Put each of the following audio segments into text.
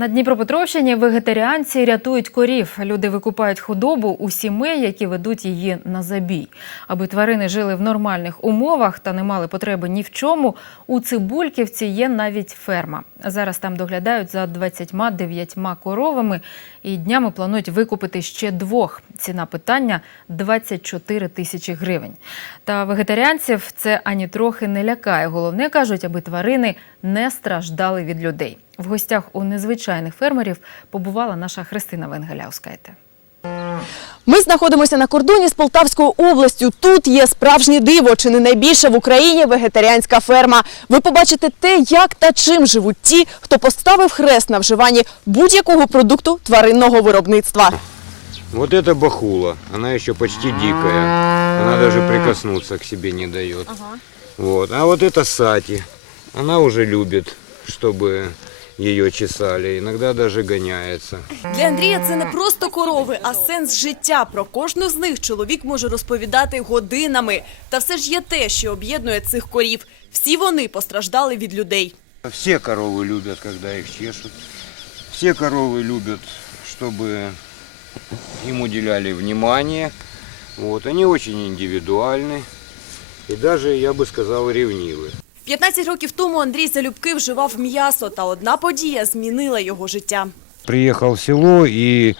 На Дніпропетровщині вегетаріанці рятують корів. Люди викупають худобу у сімей, які ведуть її на забій. Аби тварини жили в нормальних умовах та не мали потреби ні в чому. У Цибульківці є навіть ферма. Зараз там доглядають за 29 коровами і днями планують викупити ще двох. Ціна питання 24 тисячі гривень. Та вегетаріанців це ані трохи не лякає. Головне кажуть, аби тварини не страждали від людей. В гостях у незвичайних фермерів побувала наша Христина Венгеляускайте. Ми знаходимося на кордоні з Полтавською областю. Тут є справжнє диво, чи не найбільша в Україні вегетаріанська ферма. Ви побачите те, як та чим живуть ті, хто поставив хрест на вживанні будь-якого продукту тваринного виробництва. Вот это бахула, она еще почти дикая. Она даже прикоснуться к себе не дает. Вот. А вот это сати. Она уже любит, чтобы ее чесали. Иногда даже гоняется. Для Андрія це не просто корови, а сенс життя. Про кожну з них чоловік може розповідати годинами. Та все ж є те, що об'єднує цих корів. Всі вони постраждали від людей. Все коровы любят, когда их чешут. Все коровы любят, чтобы им уделяли внимание. Вот. Они очень индивидуальны. И даже, я бы сказал, ревнивы. 15 років тому Андрій залюбки вживав м'ясо, та одна подія змінила його життя. приехал в село и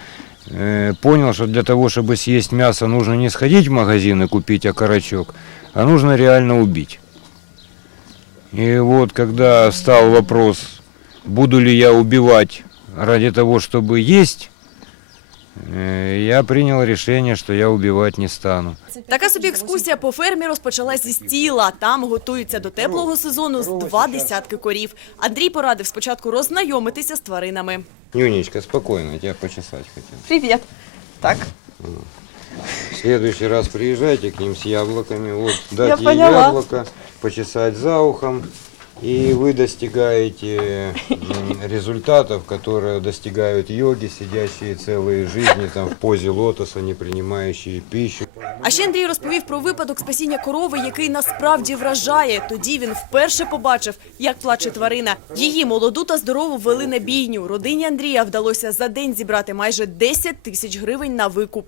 э, понял, что для того, чтобы съесть мясо, нужно не сходить в магазин и купить окорочок, а нужно реально убить. И вот когда встал вопрос, буду ли я убивать ради того, чтобы есть, э, я принял решение, что я убивать не стану. Така собі екскурсія по фермі розпочалась зі стіла. Там готуються до теплого сезону з два десятки корів. Андрій порадив спочатку роззнайомитися з тваринами. Нюнечка, спокойно, тебя почесать хотел. Привіт. Так. В следующий раз приезжайте к ним с яблоками. Вот, дать ей поняла. яблоко, почесать за ухом. И вы достигаете м, результатов, которые достигают йоги, сидящие целые жизни там в позе лотоса, не принимающие пищу. А ще Андрій розповів про випадок спасіння корови, який насправді вражає. Тоді він вперше побачив, як плаче тварина. Її молоду та здорову вели на бійню. Родині Андрія вдалося за день зібрати майже 10 тисяч гривень на викуп.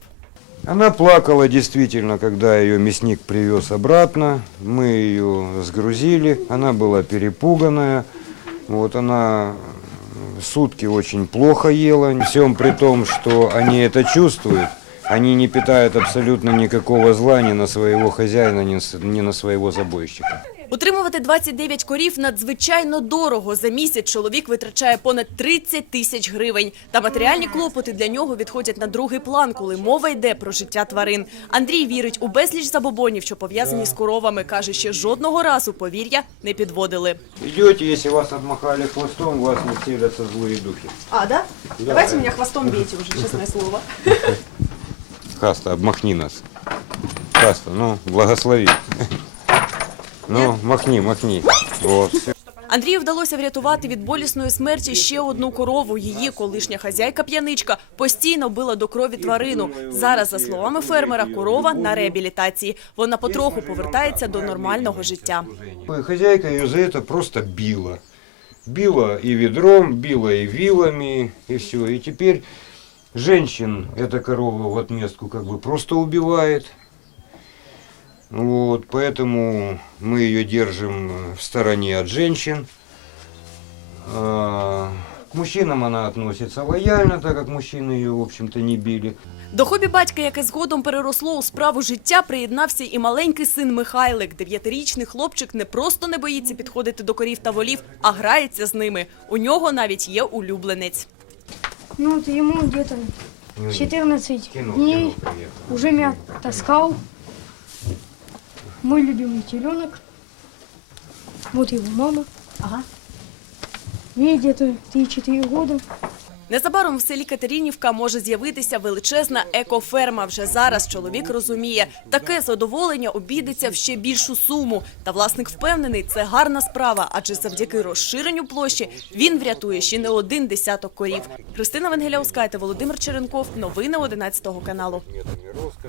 Она плакала действительно, когда ее мясник привез обратно. Мы ее сгрузили. Она была перепуганная. Вот она сутки очень плохо ела. Всем при том, что они это чувствуют. Они не питают абсолютно никакого зла ни на своего хозяина, ни на своего забойщика. Утримувати 29 корів надзвичайно дорого. За місяць чоловік витрачає понад 30 тисяч гривень. Та матеріальні клопоти для нього відходять на другий план, коли мова йде про життя тварин. Андрій вірить у безліч забобонів, що пов'язані з коровами. Каже, ще жодного разу повір'я не підводили. Идете, если вас отмахали хвостом, вас не вселятся злые духи. А, да? Давайте меня хвостом бейте уже, честное слово. Хаста, обмахни нас. Хаста, ну, благослови. Ну, махни, махни. Вот, все. Андрію вдалося врятувати від болісної смерті ще одну корову. Її колишня хазяйка-п'яничка постійно била до крові тварину. Зараз, за словами фермера, корова на реабілітації. Вона потроху повертається до нормального життя. Хозяйка ее за это просто била. Била и ведром, била и вилами, и все. И теперь женщин эта корова в отместку как бы просто убивает. Вот, поэтому мы ее держим э, в стороне от женщин. А, К мужчинам она относится лояльно, так как мужчины ее, в общем-то, не били. До хобі батька, яке згодом переросло у справу життя, приєднався і маленький син Михайлик. Дев'ятирічний хлопчик не просто не боїться підходити до корів та волів, а грається з ними. У нього навіть є улюбленець. Ну вот ему где-то Ну, 14 кино, дней кино приехал. Мой любимый теленок. Вот его мама. Ага. Ей где-то 3-4 года. Незабаром в селі Катеринівка може з'явитися величезна екоферма. Вже зараз чоловік розуміє, таке задоволення обійдеться в ще більшу суму. Та власник впевнений, це гарна справа, адже завдяки розширенню площі він врятує ще не один десяток корів. Христина Венгеляускайте, Володимир Черенков. Новини 11 каналу.